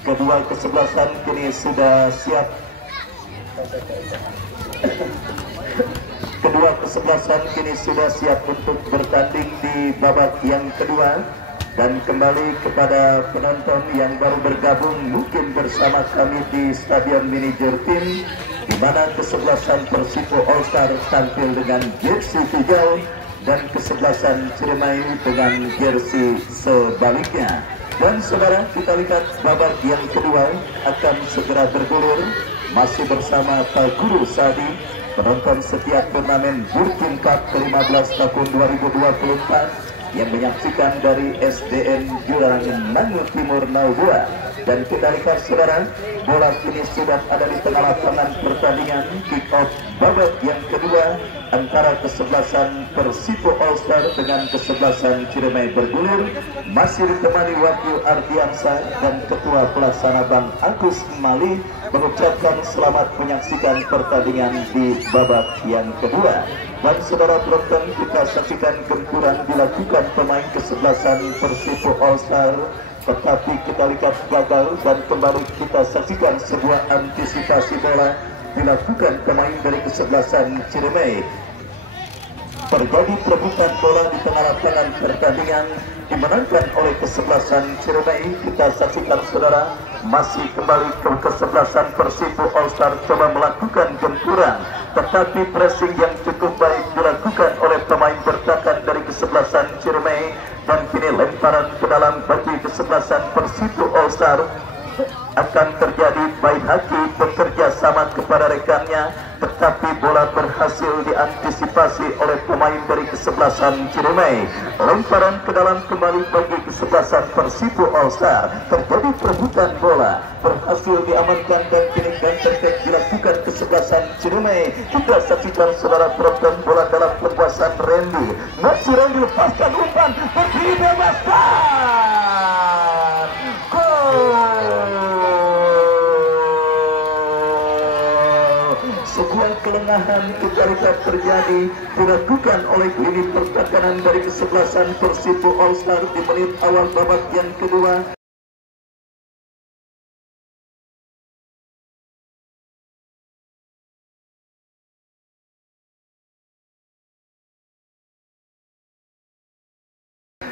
Kedua kesebelasan kini sudah siap. Kedua kesebelasan kini sudah siap untuk bertanding di babak yang kedua. Dan kembali kepada penonton yang baru bergabung mungkin bersama kami di Stadion Mini Jertin, di mana kesebelasan Persipo All Star tampil dengan jersey hijau dan kesebelasan Ciremai dengan jersey sebaliknya. Dan saudara, kita lihat babak yang kedua akan segera bergulir. Masih bersama Pak Guru Sadi, penonton setiap turnamen Burkin Cup ke-15 tahun 2024 yang menyaksikan dari SDN Jurang Nanggu Timur Naudua. Dan kita lihat saudara, bola kini sudah ada di tengah lapangan pertandingan. Kick off babak yang kedua antara kesebelasan Persipo All Star dengan kesebelasan Ciremai bergulir. Masih ditemani Wakil Ardiansa dan Ketua Pelaksana Bang Agus Mali mengucapkan selamat menyaksikan pertandingan di babak yang kedua. Dan saudara penonton, kita saksikan gempuran dilakukan pemain kesebelasan Persipo All Star, tetapi kita lihat gagal. Dan kembali kita saksikan sebuah antisipasi bola dilakukan pemain dari kesebelasan Ciremai. Terjadi perebutan bola di tengah lapangan pertandingan dimenangkan oleh kesebelasan Ciremai. Kita saksikan saudara, masih kembali ke kesebelasan Persipo All Star coba melakukan gempuran, tetapi pressing yang cukup baik dilakukan oleh pemain bertahan dari kesebelasan Ciremai. Dan kini lemparan ke dalam bagi kesebelasan Persipo All Star akan terjadi. Baik Haki bekerja sama kepada rekannya, tetapi bola berhasil diantisipasi oleh pemain dari kesebelasan Ciremai. Lemparan ke dalam kembali bagi kesebelasan Persipo All Star. Terjadi perebutan bola, berhasil diamankan dan kini counter attack dilakukan kesebelasan Ciremai. Kita saksikan saudara penonton, bola dalam penguasaan Randy. Masih Randy lepaskan umpan, berdiri bebas. Sebuah kelengahan kita lihat terjadi dilakukan oleh lini pertahanan dari kesebelasan Persipo All Star di menit awal babak yang kedua.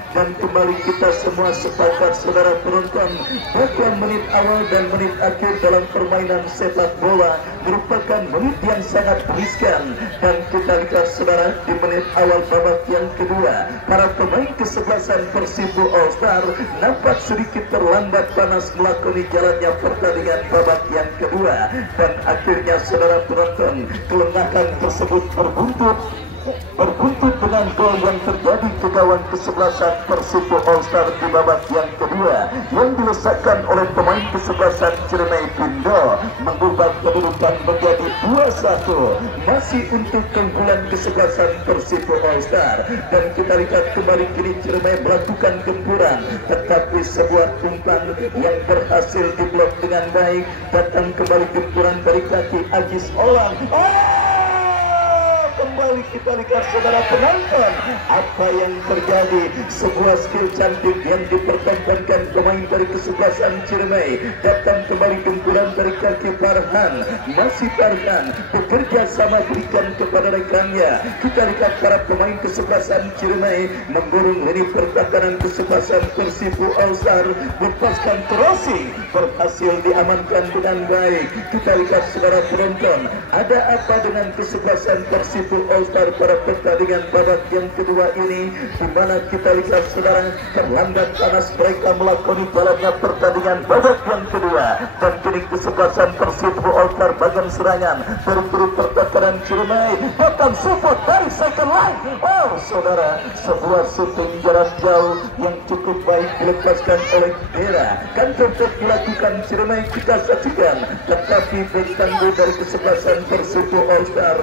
Dan kembali kita semua sepakat saudara penonton, bahwa menit awal dan menit akhir dalam permainan sepak bola merupakan menit yang sangat riskan. Dan kita lihat saudara, di menit awal babak yang kedua, para pemain kesebelasan Persipo All Star nampak sedikit terlambat panas melakoni jalannya pertandingan babak yang kedua. Dan akhirnya saudara penonton, kelengahan tersebut berbuntut dengan gol yang terjadi ke gawang kesebelasan Persipo All Star di babak yang kedua, yang dilesakkan oleh pemain kesebelasan Ciremai Pindo, mengubah kedudukan menjadi 2-1 masih untuk keunggulan kesebelasan Persipo All Star. Dan kita lihat kembali kini Ciremai melakukan gempuran, tetapi sebuah umpan yang berhasil diblok dengan baik. Datang kembali gempuran dari kaki Ajis Olang. Kembali kita lihat saudara penonton, apa yang terjadi. Sebuah skill cantik yang dipertontonkan pemain dari kesebelasan Ciremai. Datang kembali gempuran dari kaki Farhan. Masih Farhan bekerja sama berikan kepada rekannya. Kita lihat para pemain kesebelasan Ciremai memburung lini pertahanan kesebelasan Persipo All Star. Lepaskan crossing, berhasil diamankan dengan baik. Kita lihat saudara penonton, ada apa dengan kesebelasan Persipo All Star pada pertandingan babak yang kedua ini, di mana kita lihat saudara, terlambat panas mereka melakoni jalannya pertandingan babak yang kedua. Dan kini kesebelasan Persipo All Star bagian serangan dari pertahanan Ciremai datang support dari second line. Oh saudara, sebuah shooting jarak jauh yang cukup baik dilepaskan oleh Dera. Counter attack dilakukan Ciremai, kita saksikan, tetapi bertangguh dari kesebelasan Persipo All Star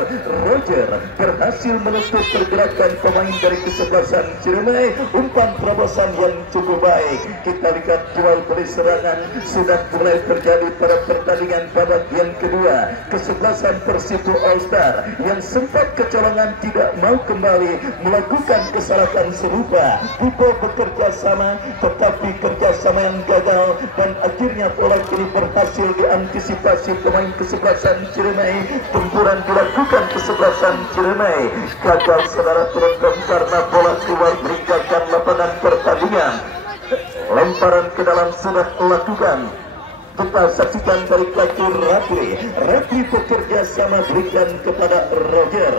Roger berhasil menutup pergerakan pemain dari kesebelasan Ciremai. Umpan terobosan yang cukup baik. Kita lihat jual beli serangan sudah mulai terjadi pada pertandingan babak yang kedua. Kesebelasan Persipo All Star yang sempat kecolongan tidak mau kembali melakukan kesalahan serupa. People bekerja sama, tetapi kerjasama yang gagal dan akhirnya bola kini berhasil diantisipasi pemain kesebelasan Ciremai. Tempuran dilakukan kesebelasan Ciremai, gagal saudara penonton karena bola keluar meninggalkan lapangan pertandingan. Lemparan ke dalam sudah dilakukan. Kita saksikan dari kaki Ratri bekerja sama berikan kepada Roger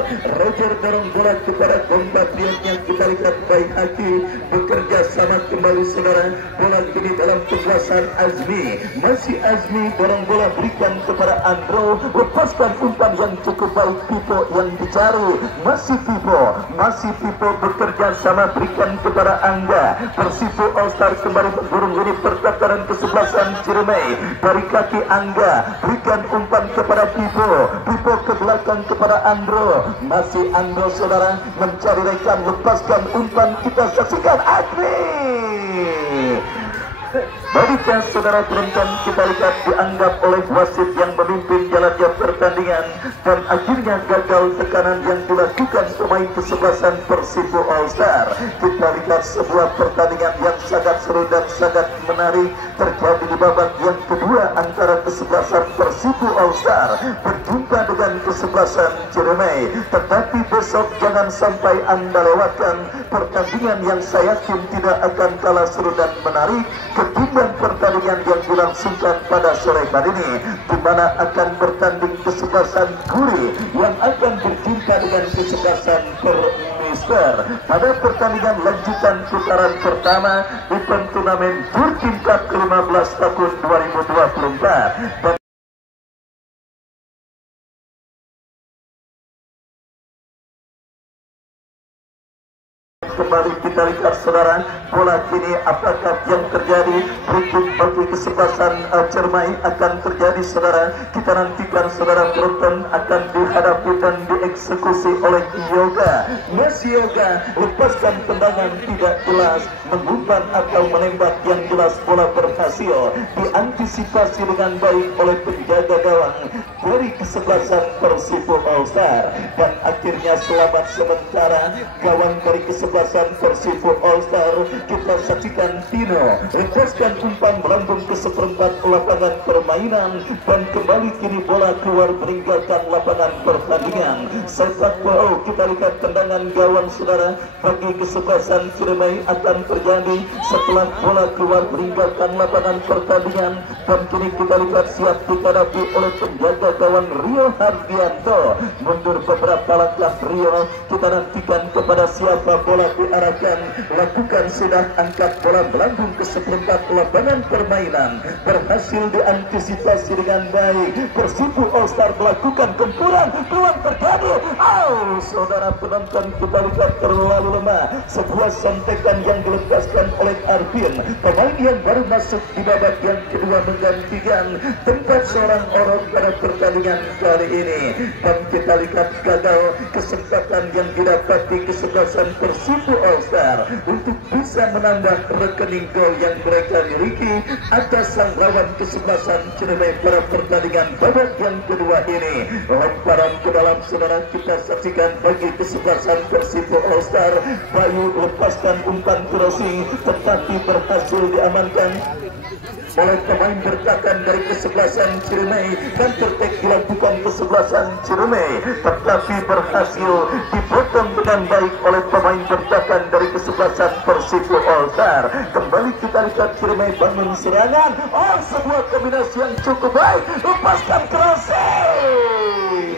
dorong bola kepada compatriotnya. Kita lihat baik hati bekerja sama kembali saudara. Bola kini dalam kekuasaan Azmi, masih Azmi dorong bola berikan kepada Andro, lepaskan umpan yang cukup baik. Pipo yang dicari, masih Pipo bekerja sama berikan kepada Angga. Persipo All Star kembali berburung ini pertakaran kesebelasan Ciremai. Dari kaki Angga berikan umpan kepada Pipo ke belakang kepada Andro, masih Andro saudara mencari rekan, lepaskan umpan. Kita saksikan Agni baliknya saudara penonton. Kita lihat dianggap oleh wasit yang memimpin jalannya pertandingan dan akhirnya gagal tekanan yang dilakukan pemain kesebelasan Persipo All Star. Kita lihat sebuah pertandingan yang sangat seru dan sangat menarik terjadi di babak yang kedua antara kesebelasan Persipo All Star berjumpa dengan kesebelasan Ciremai. Tetapi besok jangan sampai Anda lewatkan pertandingan yang saya yakin tidak akan kalah seru dan menarik ketimbang pertandingan yang dilangsungkan pada sore hari ini, di mana akan bertanding kesebelasan Guri yang akan berjumpa dengan kesebelasan Permister pada pertandingan lanjutan putaran pertama event turnamen Tour tingkat ke-15 tahun 2024. Dan kembali kita lihat saudara, bola kini apakah yang terjadi berikut bagi kesebelasan Ciremai akan terjadi saudara. Kita nantikan saudara penonton akan dihadapi dan dieksekusi oleh Yoga. Masih Yoga lepaskan tendangan tidak jelas, mengumpan atau menembak yang jelas. Bola berhasil diantisipasi dengan baik oleh penjaga gawang dari kesebelasan Persipo All Star dan akhirnya selamat sementara gawang dari kesebelasan Persipo All Star. Kita saksikan Tino lepaskan umpan melambung ke seperempat lapangan permainan dan kembali kini bola keluar meninggalkan lapangan pertandingan. Sepak bola kita lihat tendangan gawang saudara bagi kesebelasan Ciremai akan terjadi setelah bola keluar meninggalkan lapangan pertandingan dan kini kita lihat siap dihadapi oleh penjaga gawang Rio Hardianto. Mundur beberapa langkah Rio, kita nantikan kepada siapa bola diarahkan. Lakukan sudah angkat bola melambung ke seperempat lapangan permainan, berhasil diantisipasi dengan baik. Persipo All Star melakukan gempuran, peluang terjadi. Saudara penonton kita lihat terlalu lemah. Sebuah sontekan yang dilepaskan oleh Arvin, pemain yang baru masuk di babak yang kedua menggantikan tempat seorang orang pada pertandingan kali ini. Dan kita lihat gagal kesempatan yang didapati kesebelasan Persipo All Star untuk bisa menambah rekening gol yang mereka miliki atas sang lawan kesebelasan Ciremai pada pertandingan babak yang kedua ini. Lemparan ke dalam saudara kita saksikan bagi kesebelasan Persipo All Star. Bayu lepaskan umpan crossing tetapi berhasil diamankan oleh pemain bertahan dari kesebelasan Ciremai dan tertek dilakukan kesebelasan Ciremai tetapi berhasil dipotong dengan baik oleh pemain bertahan dari kesebelasan Persipo All Star. Kembali kita lihat Ciremai bangun serangan. Sebuah kombinasi yang cukup baik, lepaskan crossing.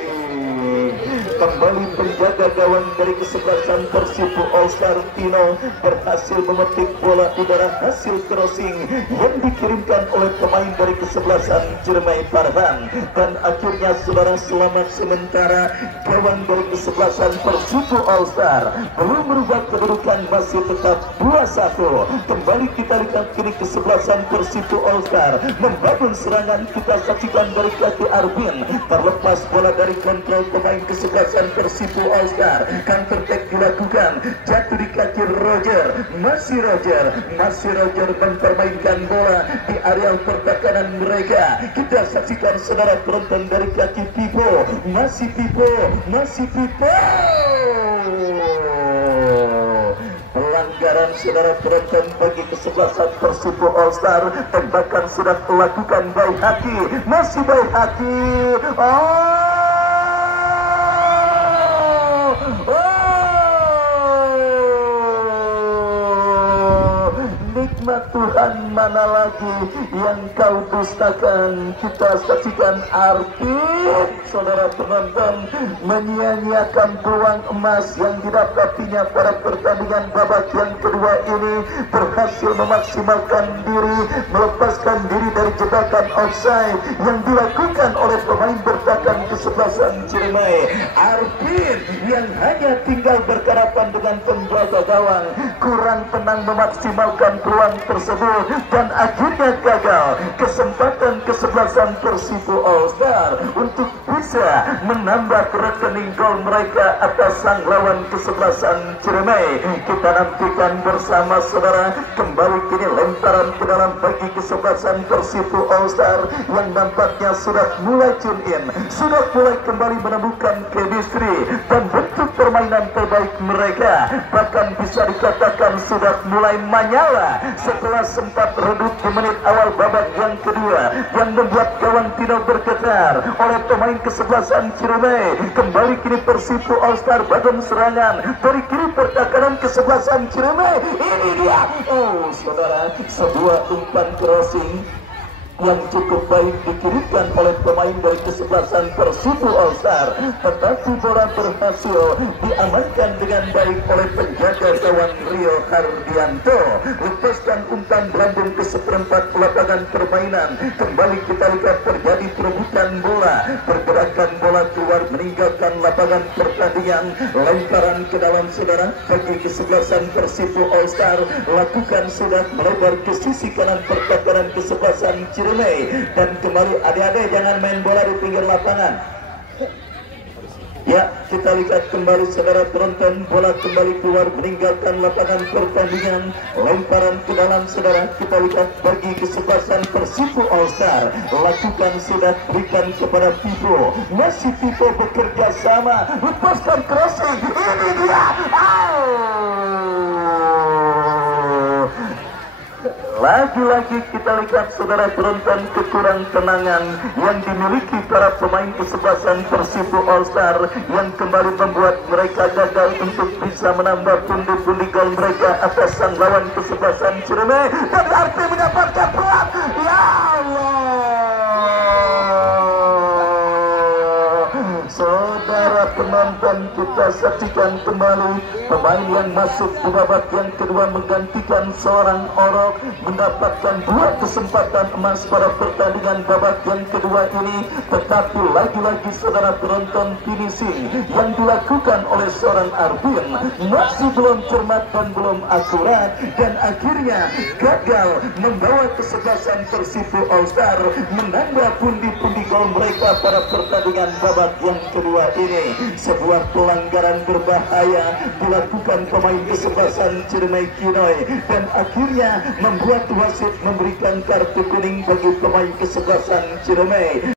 Kembali penjaga gawang dari kesebelasan Persipo All Star Tino berhasil memetik bola udara hasil crossing yang dikirimkan oleh pemain dari kesebelasan Ciremai Farhan dan akhirnya saudara selamat sementara gawang dari kesebelasan Persipo All Star belum merubah kedudukan, masih tetap 2-1. Kembali kita lihat kini kesebelasan Persipo All Star membangun serangan. Kita saksikan dari kaki Arvin, terlepas bola dari kontrol pemain kesebelasan Persipo All Star. Counter attack dilakukan, jatuh di kaki Roger. Masih Roger mempermainkan bola di area pertahanan mereka. Kita saksikan saudara penonton dari kaki Pipo. Masih Pipo. Pelanggaran pelanggaran saudara penonton bagi kesebelasan Persibo All Star. Tembakan sudah dilakukan Baihaqi, masih Baihaqi. Nikmat Tuhan mana lagi yang kau dustakan. Kita saksikan Arvin, saudara penonton, menyia-nyiakan peluang emas yang didapatinya pada pertandingan babak yang kedua ini. Berhasil memaksimalkan diri, melepaskan diri dari jebakan offside yang dilakukan oleh pemain bertahan kesebelasan Ciremai. Arvin yang hanya tinggal berhadapan dengan penjaga gawang kurang tenang memaksimalkan peluang tersebut dan akhirnya gagal. Kesempatan kesebelasan Persibo All Star untuk bisa menambah rekening gol mereka atas sang lawan kesebelasan Ciremai. Kita nantikan bersama saudara. Kembali kini lemparan ke dalam bagi kesebelasan Persibo All Star yang nampaknya sudah mulai tune in, sudah mulai kembali menemukan chemistry dan bentuk permainan terbaik mereka. Bahkan bisa dikatakan sudah mulai menyala setelah sempat redup di menit awal babak yang kedua yang membuat gawang tidak bergetar oleh pemain kesebelasan Ciremai. Kembali kini Persibo All Star badan serangan dari kiri pertahanan kesebelasan Ciremai. Ini dia, oh saudara, sebuah umpan crossing yang cukup baik dikirimkan oleh pemain dari kesebelasan Persibo All Star, tetapi bola berhasil diamankan dengan baik oleh penjaga gawang Rio Hardianto. Lepaskan umpan berambung ke seperempat lapangan permainan. Kembali kita lihat terjadi perebutan bola, pergerakan bola keluar meninggalkan lapangan pertandingan. Lemparan ke dalam saudara bagi kesebelasan Persibo All Star, lakukan sudah melebar ke sisi kanan pertahanan kesebelasan Ciremai. Dan kembali adik-adik jangan main bola di pinggir lapangan. Ya, kita lihat kembali saudara penonton, bola kembali keluar meninggalkan lapangan pertandingan. Lemparan ke dalam saudara, kita lihat bagi kesebelasan Persibo All Star. Lakukan sudah, berikan kepada Pipo. Masih Pipo bekerja sama, lepaskan crossing. Ini dia. Lagi-lagi kita lihat saudara penonton kekurang tenangan yang dimiliki para pemain kesebelasan Persibo All Star yang kembali membuat mereka gagal untuk bisa menambah pundi-pundi gol mereka atas sang lawan kesebelasan Ciremai. Dan Arti mendapatkan peluang. Ya Allah, saudara penonton, kita saksikan kembali pemain yang masuk di babak yang kedua menggantikan seorang Orok, mendapatkan dua kesempatan emas pada pertandingan babak yang kedua ini. Tetapi lagi-lagi saudara penonton, finishing yang dilakukan oleh seorang Arvin masih belum cermat dan belum akurat, dan akhirnya gagal membawa kesebelasan Persibo All Star menambah pundi-pundi gol mereka pada pertandingan babak yang kedua ini. Sebuah pelanggaran berbahaya dilakukan pemain kesebelasan Ciremai Kinoi dan akhirnya membuat wasit memberikan kartu kuning bagi pemain kesebelasan Ciremai.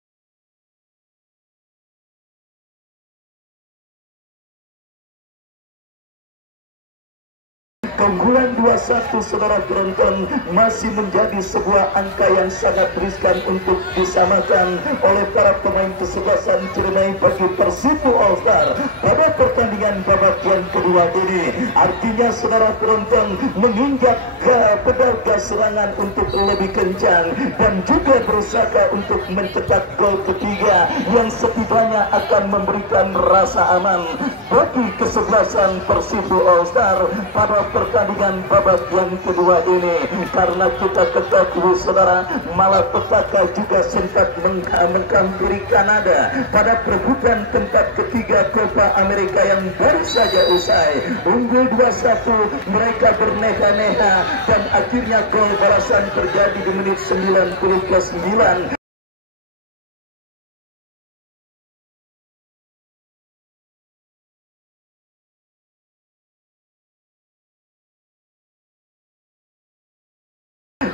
Keunggulan 2-1 saudara penonton masih menjadi sebuah angka yang sangat riskan untuk disamakan oleh para pemain kesebelasan Ciremai bagi Persibo All Star pada pertandingan babak yang kedua ini. Artinya saudara penonton menginjak ke pedal gas serangan untuk lebih kencang dan juga berusaha untuk mencetak gol ketiga yang setidaknya akan memberikan rasa aman bagi kesebelasan Persibo All Star pada pertandingan babak yang kedua ini. Karena kita ketahui saudara, malapetaka juga sempat menghampiri Kanada pada perebutan tempat ketiga Copa America yang baru saja usai. Unggul 2-1, mereka berneha-neha dan akhirnya gol balasan terjadi di menit 90+9.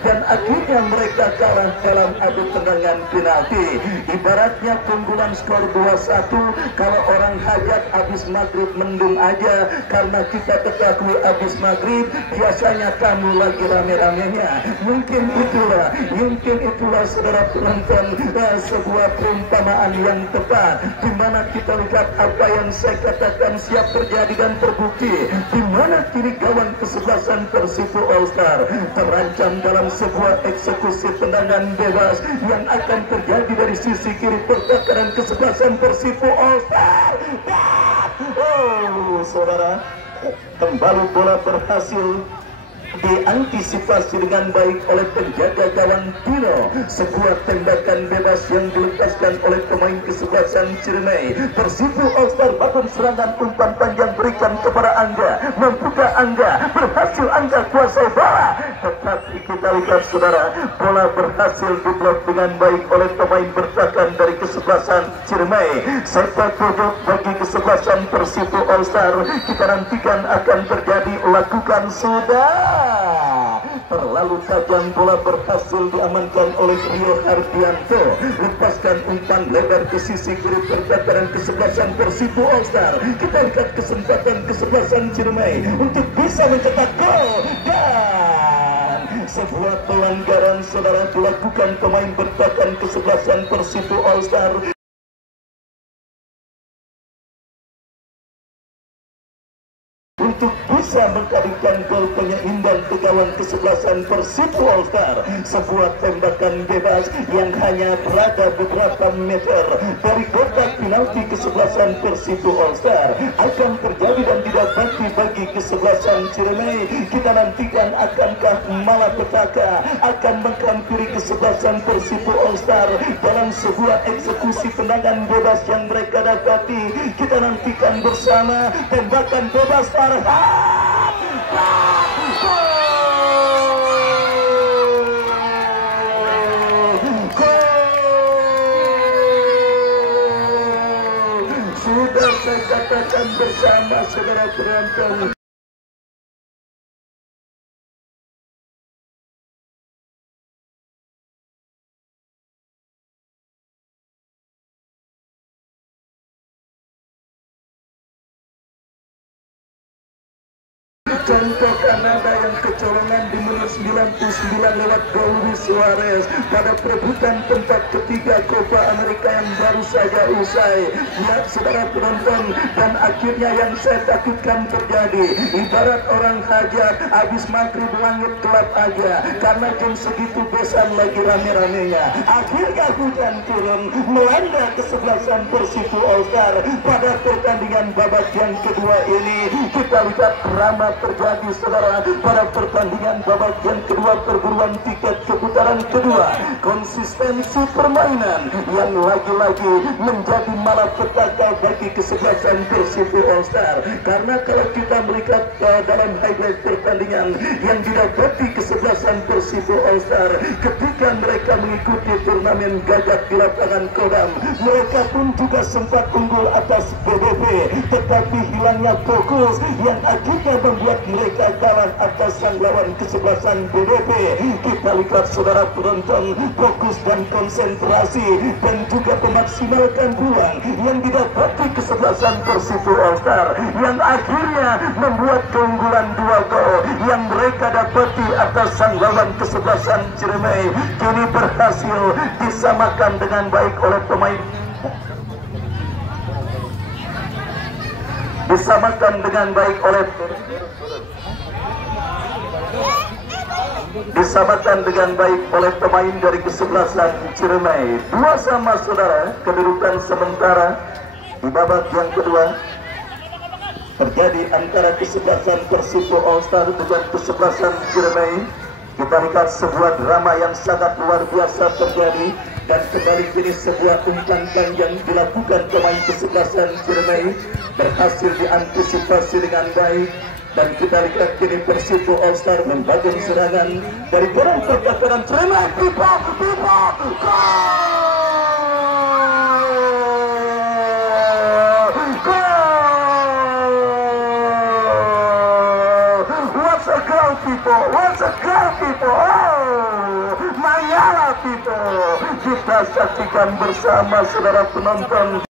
dan akhirnya mereka kalah dalam adu tendangan penalti. Ibaratnya keunggulan skor 2-1 kalau orang hajat habis maghrib mendung aja, karena kita ketahui habis maghrib biasanya tamu lagi rame-ramenya. Mungkin itulah saudara penonton, sebuah perumpamaan yang tepat, di mana kita lihat apa yang saya katakan siap terjadi dan terbukti, di mana kini gawang kesebelasan Persipo All Star terancam dalam sebuah eksekusi tendangan bebas yang akan terjadi dari sisi kiri pertahanan kesebelasan Persipo All Star. Oh, saudara, kembali bola berhasil diantisipasi dengan baik oleh penjaga gawang Tino. Sebuah tembakan bebas yang dilepaskan oleh pemain kesebelasan Ciremai. Persipo All Star bangun serangan, umpan panjang berikan kepada Angga, membuka Angga, berhasil Angga kuasai bola. Tetapi kita lihat saudara, bola berhasil diblok dengan baik oleh pemain bertahan dari kesebelasan Ciremai. Sepak pojok bagi kesebelasan Persipo All Star kita nantikan akan terjadi, lakukan sudah. Terlalu tajam, bola berhasil diamankan oleh Rio Hardianto. Lepaskan umpan lebar ke sisi kiri pertahanan kesebelasan Persipo All Star. Kita lihat kesempatan kesebelasan Ciremai untuk bisa mencetak gol, dan sebuah pelanggaran saudara dilakukan pemain bertahan kesebelasan Persipo All Star untuk bisa mengkalikan gol penyeimbang ke gawang kesebelasan Persipo All Star. Sebuah tembakan bebas yang hanya berada beberapa meter dari kotak penalti kesebelasan Persipo All Star akan terjadi dan didapati bagi kesebelasan Ciremai. Kita nantikan akankah malapetaka akan menghampiri kesebelasan Persipo All Star dalam sebuah eksekusi tendangan bebas yang mereka dapati. Kita nantikan bersama tembakan bebas Farhan. Sudah saya katakan bersama saudara penonton, contoh Kanada yang kecolongan di menit 99 lewat gol Luis Suarez pada perebutan tempat ketiga Copa America yang baru saja usai. Lihat saudara penonton, dan akhirnya yang saya takutkan terjadi. Ibarat orang hajat habis maghrib langit gelap aja, karena jam segitu besan lagi rame-ramenya. Akhirnya hujan turun melanda kesebelasan Persipo All Star pada pertandingan babak yang kedua ini. Kita lihat drama terjadi saudara pada pertandingan babak yang kedua perburuan tiket ke putaran kedua. Konsistensi permainan yang lagi-lagi menjadi malapetaka bagi kesebelasan Persipo All Star, karena kalau kita melihat dalam highlight pertandingan yang didapati kesebelasan Persipo All Star ketika mereka mengikuti turnamen gagak di lapangan Kodam, mereka pun juga sempat unggul atas BBB, tetapi hilangnya fokus yang akhirnya membuat mereka kalah atas sang lawan kesebelasan BDP. Kita lihat saudara penonton, fokus dan konsentrasi dan juga memaksimalkan peluang yang didapati kesebelasan Persipo All Star yang akhirnya membuat keunggulan 2 gol yang mereka dapati atas sang lawan kesebelasan Ciremai kini berhasil disamakan dengan baik oleh pemain, disamakan dengan baik oleh pemain dari kesebelasan Ciremai. 2-2 saudara, kedudukan sementara di babak yang kedua terjadi antara kesebelasan Persipo All Star dengan kesebelasan Ciremai. Kita lihat sebuah drama yang sangat luar biasa terjadi, dan kembali kini sebuah umpan panjang dilakukan pemain kesebelasan Ciremai berhasil diantisipasi dengan baik. Dan kita lihat kini Persipo All Star membangun serangan dari gawang pertahanan Ciremai. Pipa, What's a goal, people? What's a goal? go people, oh, Mayala people. Kita saksikan bersama saudara penonton.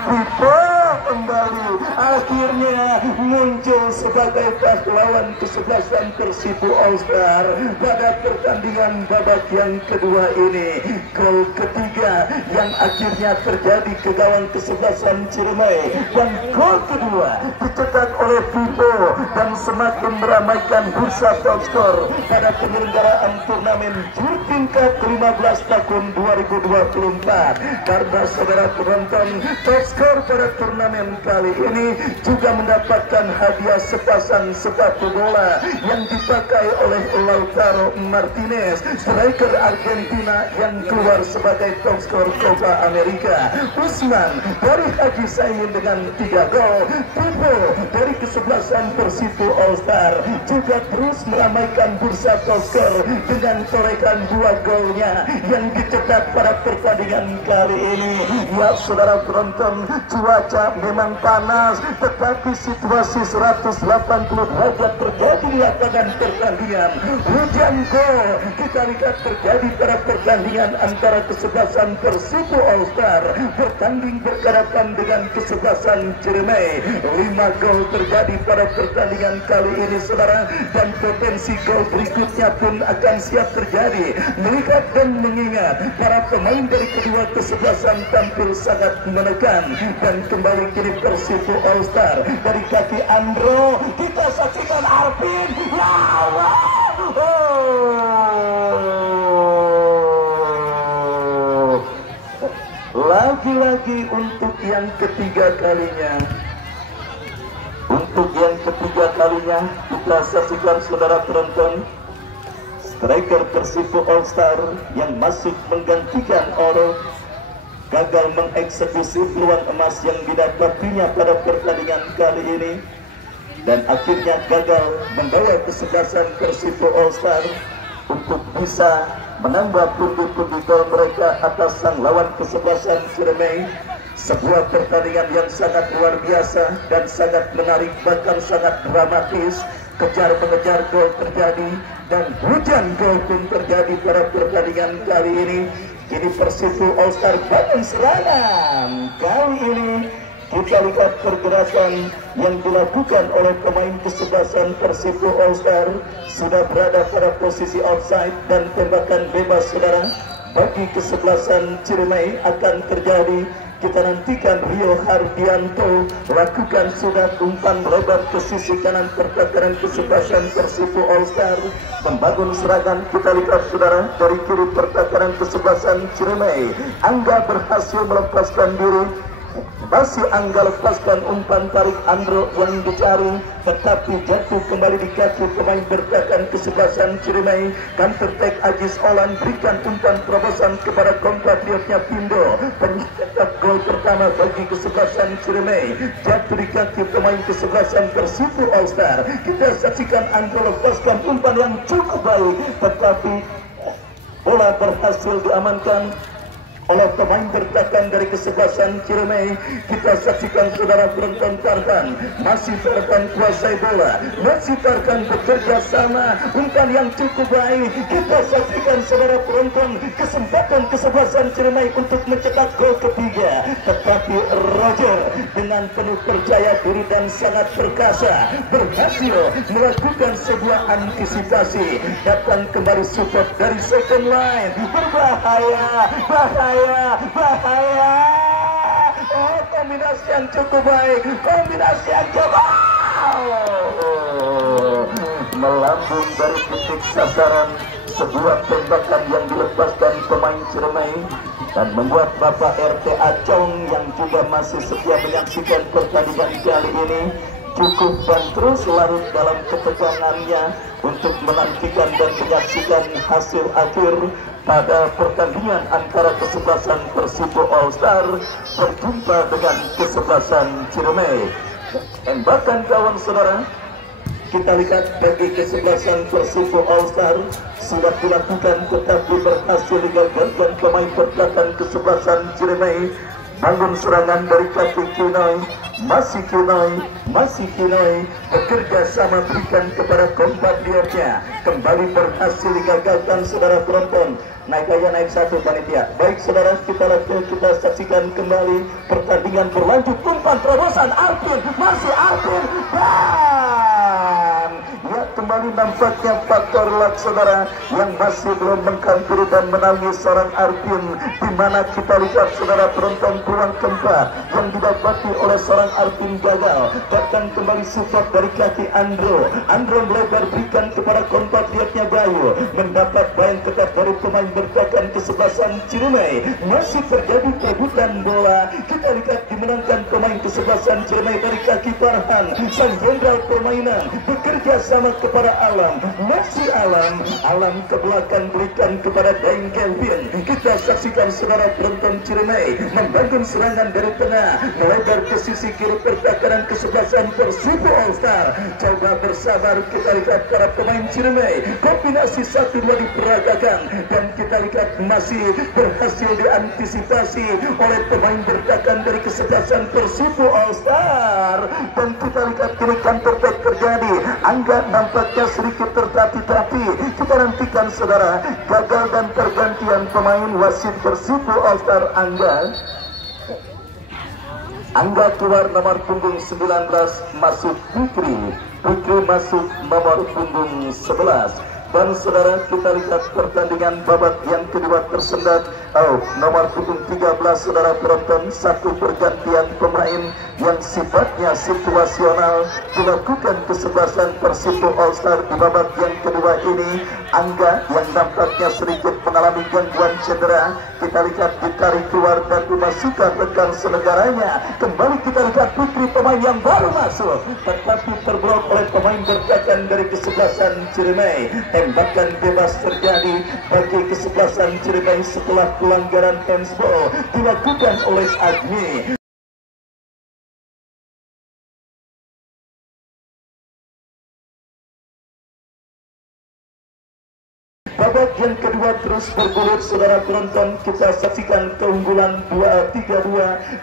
People kembali akhirnya muncul sebagai pahlawan kesebelasan Persibo All Star pada pertandingan babak yang kedua ini. Gol ketiga yang akhirnya terjadi ke gawang kesebelasan Ciremai, dan gol kedua dicetak oleh Vivo dan semakin meramaikan bursa top skor pada penyelenggaraan turnamen Jurking Cup 15 tahun 2024. Karena saudara penonton, top skor pada turnamen kali ini juga mendapatkan hadiah sepasang sepatu bola yang dipakai oleh Lautaro Martinez, striker Argentina yang keluar sebagai top skor Copa America. Usman dari Haji Saimin dengan 3 gol. Vivo dari kesebelasan Persibo All Star juga terus meramaikan bursa top skor dengan torekan 2 golnya yang dicetak pada pertandingan kali ini. Ya saudara penonton, cuaca memang panas, tetapi situasi 180 derajat terjadi di lapangan pertandingan. Hujan gol kita lihat terjadi pada pertandingan antara kesebelasan Persibo All Star bertanding berhadapan dengan kesebelasan Ciremai. 5 gol terjadi pada pertandingan kali ini saudara, dan potensi gol berikutnya pun akan siap terjadi. Melihat dan mengingat para pemain dari kedua kesebelasan tampil sangat menekan, dan kembali kini Persibo All Star dari kaki Andro, kita saksikan Arvin lawan. Lagi-lagi untuk yang ketiga kalinya. Untuk yang ketiga kalinya kita saksikan saudara penonton, striker Persibo All Star yang masuk menggantikan Oro gagal mengeksekusi peluang emas yang didapatinya pada pertandingan kali ini, dan akhirnya gagal membawa kesebelasan Persibo All Star untuk bisa menambah pundi-pundi gol mereka atas sang lawan kesebelasan Ciremai. Sebuah pertandingan yang sangat luar biasa dan sangat menarik, bahkan sangat dramatis. Kejar mengejar gol terjadi dan hujan gol pun terjadi pada pertandingan kali ini. Ini Persibo All Star bangun serangan. Kali ini kita lihat pergerakan yang dilakukan oleh pemain kesebelasan Persibo All Star sudah berada pada posisi offside, dan tembakan bebas saudara bagi kesebelasan Ciremai akan terjadi. Kita nantikan Rio Hardianto lakukan sudah umpan lebar ke sisi kanan pertahanan kesebelasan Persibo All Star, membangun serangan. Kita lihat saudara dari kiri pertahanan kesebelasan Ciremai, Angga berhasil melepaskan diri. Masih Angga lepaskan umpan tarik Andro yang dicari, tetapi jatuh kembali di kaki pemain bertahan kesebelasan Ciremai. Counter attack Ajis Olan berikan umpan terobosan kepada kompatriotnya Pindo. Pencetak gol pertama bagi kesebelasan Ciremai jatuh di kaki pemain kesebelasan Persibo All Star. Kita saksikan Andro lepaskan umpan yang cukup baik, tetapi bola berhasil diamankan oleh pemain bertahan dari kesebelasan Ciremai. Kita saksikan saudara penonton, Tarkan masih Tarkan kuasai bola, masih Tarkan bekerja sama, umpan yang cukup baik. Kita saksikan saudara penonton kesempatan kesebelasan Ciremai untuk mencetak gol ketiga, tetapi Roger dengan penuh percaya diri dan sangat perkasa berhasil melakukan sebuah antisipasi. Datang kembali support dari second line, berbahaya, bahaya. Oh, kombinasi yang cukup baik, kombinasi yang cukup melambung dari titik sasaran. Sebuah tembakan yang dilepaskan pemain Ciremai dan membuat Bapak RT Acong yang juga masih setia menyaksikan pertandingan kali ini cukup dan terus larut dalam ketegangannya untuk menantikan dan menyaksikan hasil akhir pada pertandingan antara kesebelasan Persibo All Star berjumpa dengan kesebelasan Ciremai. Tembakan kawan saudara Kita lihat bagi kesebelasan Persipo All Star sudah dilakukan tetapi berhasil digagalkan pemain berkatan kesebelasan Ciremai. Bangun serangan dari kaki Kinoi, masih Kinoi bekerja sama berikan kepada kompatriotnya, kembali berhasil digagalkan saudara penonton. Naik satu panitia. Baik saudara, kita saksikan kembali pertandingan berlanjut. Umpan terobosan Arvin, masih Arvin, dan ya kembali nampaknya faktor luck saudara yang masih belum mengkampiri dan menangis seorang Arvin, di mana kita lihat saudara penonton peluang keempat yang didapati oleh seorang Arvin gagal. Datang kembali support dari kaki Andro melebar berikan kepada kompatriotnya Bayu, mendapat bayang ketat dari pemain berkatan kesebelasan Ciremai. Masih terjadi perebutan bola. Kita lihat dimenangkan pemain kesebelasan Ciremai dari kaki Farhan, sang jenderal permainan, bekerja sama kepada Alam, masih Alam ke belakang berikan kepada Daeng Kelvin. Kita saksikan saudara penonton Ciremai membangun serangan dari tengah, melebar ke sisi kiri pertahanan kesebelasan Persipo All Star. Coba bersabar, kita lihat para pemain Ciremai, kombinasi 1-2 diperagakan dan kita lihat masih berhasil diantisipasi oleh pemain bertahan dari kesebelasan Persipo All Star. Dan kita lihat kini counter attack terjadi. Angga nampaknya sedikit tertati-tati. Kita nantikan saudara gagal dan pergantian pemain wasit Persipo All Star. Angga keluar nomor punggung 19, masuk Putri masuk nomor punggung 11. Dan saudara, kita lihat pertandingan babak yang kedua tersendat. Nomor punggung 13 saudara penonton, satu pergantian pemain yang sifatnya situasional dilakukan kesebelasan Persipo All Star di babak yang kedua ini. Angga yang nampaknya sedikit mengalami gangguan cedera, kita lihat ditarik keluar dan dimasukkan rekan senegaranya. Kembali kita lihat Putri, pemain yang baru masuk, tetapi terblok oleh pemain bertahan dari kesebelasan Ciremai. Tembakan bebas terjadi bagi kesebelasan Ciremai setelah pelanggaran handsball dilakukan oleh Agni. Babak yang kedua terus bergulir saudara penonton. Kita saksikan keunggulan 3-2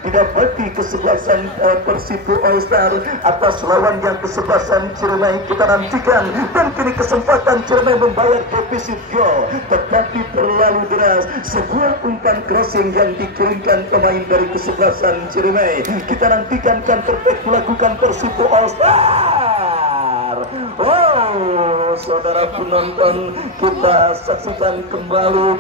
didapati kesebelasan Persipo All Star atas lawan yang kesebelasan Ciremai. Kita nantikan dan kini kesempatan Ciremai membayar defisit gol, tetapi terlalu deras. Sebuah umpan crossing yang dikirimkan pemain dari kesebelasan Ciremai. Kita nantikan counter attack dilakukan Persipo All Star. Saudara penonton, kita saksikan kembali,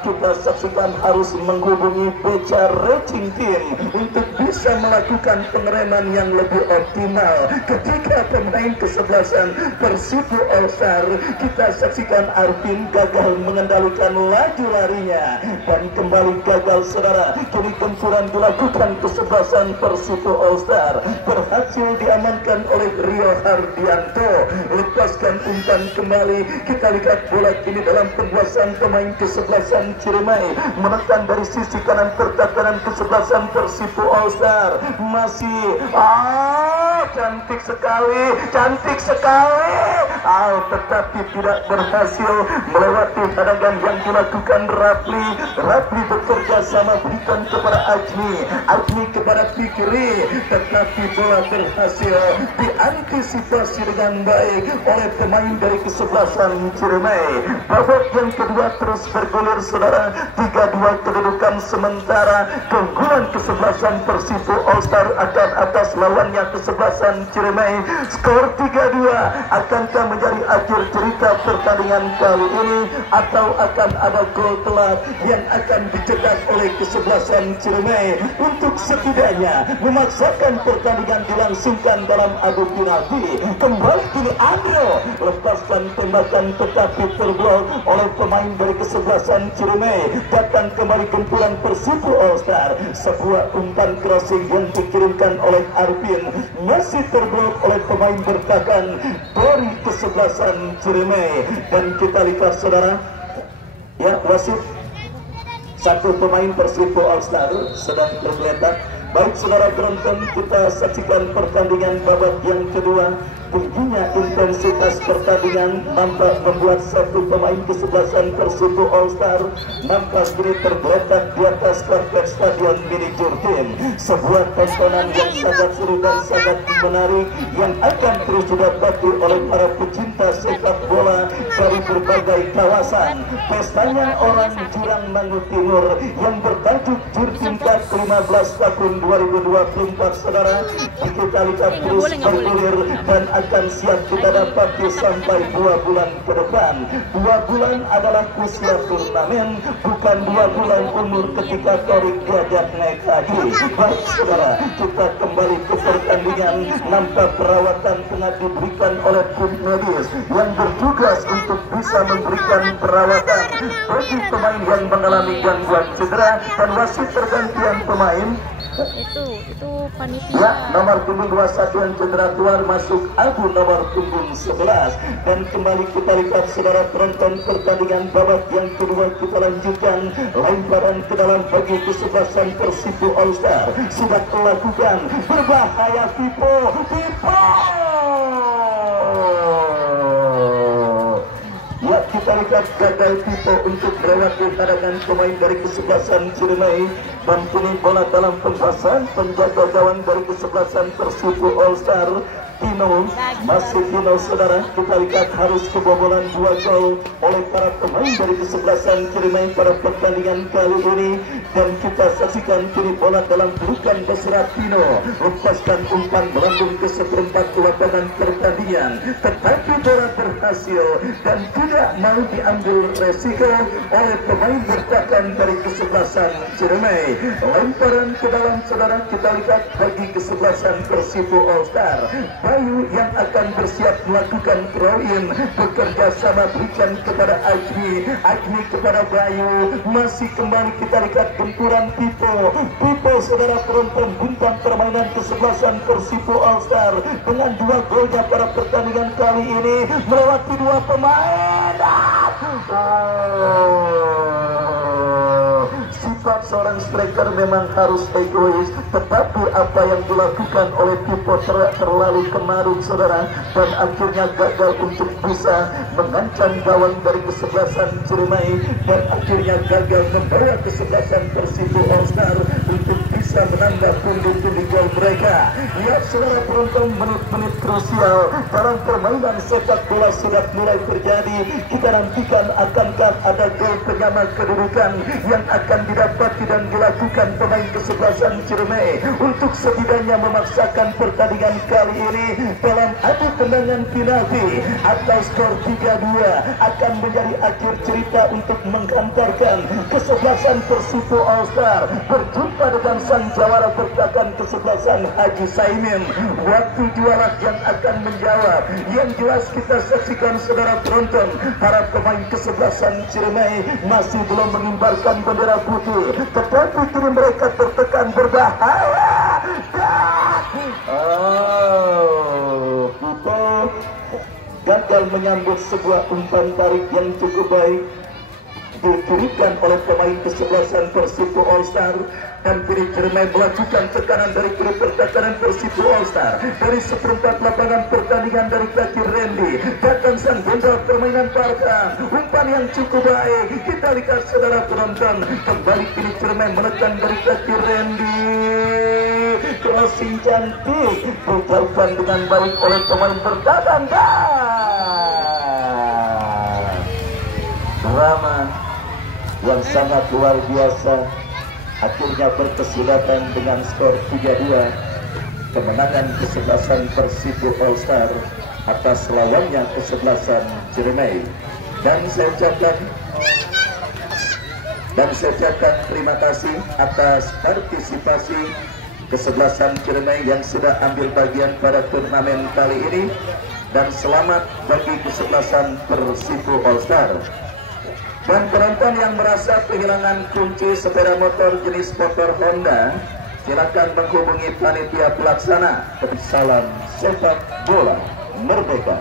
kita saksikan harus menghubungi Beca Racing Team untuk bisa melakukan pengereman yang lebih optimal ketika pemain kesebelasan Persipo All Star. Kita saksikan Arvin gagal mengendalikan laju larinya dan kembali gagal saudara. Kini gempuran dilakukan kesebelasan Persipo All Star, berhasil diamankan oleh Rio Hardianto. Lepaskan umpan kembali. Kita lihat bola kini dalam penguasaan pemain kesebelasan Ciremai, menekan dari sisi kanan pertahanan kesebelasan Persipo All Star. Masih cantik sekali, tetapi tidak berhasil melewati hadangan yang dilakukan Rapli bekerja sama berikan kepada Agni kepada Fikri, tetapi bola berhasil diantisipasi dengan baik oleh pemain dari kesebelasan Ciremai. Babak yang kedua terus bergulir saudara, 3-2 kedudukan sementara. Keunggulan kesebelasan Persipo All Star akan atas lawannya kesebelasan Ciremai. Skor 3-2. Akankah menjadi akhir cerita pertandingan kali ini atau akan ada gol telat yang akan dicetak oleh kesebelasan Ciremai untuk setidaknya memaksakan pertandingan dilangsungkan dalam adu penalti? Kembali kini Andro lepaskan tembakan tetapi terblok oleh pemain dari kesebelasan Ciremai. Datang kembali kumpulan Persipo All Star. Sebuah umpan crossing yang dikirimkan oleh Arvin masih terblok oleh pemain bertahan dari kesebelasan Ciremai. Dan kita lihat saudara, ya wasit satu pemain Persipo All Star sedang bergeletak. Baik saudara penonton, kita saksikan pertandingan babak yang kedua. tingginya intensitas pertandingan nampak membuat satu pemain kesebelasan Persibo All Star nampak kini tergeletak di atas karpet Stadion Mini Jurdin. Sebuah tontonan yang sangat seru dan sangat menarik yang akan terus didapati oleh para pecinta sepak bola dari berbagai kawasan. Pestanya orang Jurang Mangu Timur yang bertajuk Jurdin Cup 15 tahun 2024, saudara, kita lihat terus bergulir dan akan siap kita dapati sampai 2 bulan ke depan. 2 bulan adalah usia turnamen, bukan 2 bulan umur ketika Torik diajak naik haji. Baik saudara, kita kembali ke pertandingan. Nampak perawatan tengah diberikan oleh tim medis yang bertugas untuk bisa memberikan perawatan bagi pemain yang mengalami gangguan cedera, dan wasit pergantian pemain itu panitia. Ya, nomor punggung 21 yang cedera keluar masuk Abu nomor punggung 11. Dan kembali kita lihat saudara penonton pertandingan babak yang kedua, kita lanjutkan lemparan ke dalam bagi kesebelasan Persibo All Star sudah melakukan berbahaya Pipo. Ya, kita lihat gagal Pipo untuk melewati hadangan pemain dari kesebelasan Ciremai, dan kini bola dalam penguasaan penjaga gawang dari kesebelasan Persibo All Star Tino. Masih Tino saudara, kita lihat harus kebobolan 2 gol oleh para pemain dari kesebelasan Ciremai pada pertandingan kali ini. Dan kita saksikan kini bola dalam pelukan berserat Tino lepaskan umpan melambung ke seperempat lapangan pertandingan, tetapi bola berhasil dan tidak mau diambil resiko oleh pemain bertahan dari kesebelasan Ciremai. Lemparan ke dalam saudara, kita lihat bagi kesebelasan Persibo All Star. Bayu yang akan bersiap melakukan throw-in, bekerja sama berikan kepada Ajmi kepada Bayu. Masih kembali kita lihat gempuran Pipo saudara, penonton bintang permainan kesebelasan Persibo All Star dengan 2 golnya pada pertandingan kali ini melewati 2 pemain. Sifat seorang striker memang harus egois, tetapi apa yang dilakukan oleh Pipo terlalu kemarun saudara, dan akhirnya gagal untuk bisa mengancam gawang dari kesebelasan Ciremai, dan akhirnya gagal membawa kesebelasan Persibo All Star untuk bisa menambah pundi-pundi gol mereka. Lihat saudara penonton, menit-menit krusial dalam permainan sepak bola sudah mulai terjadi. Kita nantikan akankah ada gol penyama kedudukan yang akan didapati dan dilakukan pemain kesebelasan Ciremai untuk setidaknya memaksakan pertandingan kali ini dalam adu tendangan penalti, atau skor 3-2 akan menjadi akhir cerita untuk menghantarkan kesebelasan Persibo All Star berjumpa dengan sang jawara bertahan kesebelasan Haji Saimin. Waktu juara yang akan menjawab. Yang jelas kita saksikan saudara penonton, para pemain kesebelasan Ciremai masih belum mengibarkan bendera putih, tetapi kini mereka tertekan berbahaya. Pipo gagal menyambut sebuah umpan tarik yang cukup baik diberikan oleh pemain kesebelasan Persibo All Star, dan kini Ciremai melakukan tekanan dari kiri pertahanan Persibo All Star dari seperempat lapangan pertandingan dari kaki Randy. Datang sang jenderal permainan Parkan, umpan yang cukup baik. Kita lihat saudara penonton, kembali kini Ciremai menekan dari kaki Randy. Crossing cantik dijauhkan dengan baik oleh pemain bertahan. Drama yang sangat luar biasa akhirnya berkesudahan dengan skor 3-2, kemenangan kesebelasan Persibo All Star atas lawannya kesebelasan Ciremai. Dan saya ucapkan terima kasih atas partisipasi kesebelasan Ciremai yang sudah ambil bagian pada turnamen kali ini, dan selamat bagi kesebelasan Persibo All Star. Dan penonton yang merasa kehilangan kunci sepeda motor jenis motor Honda, silakan menghubungi panitia pelaksana. Salam sepak bola merdeka.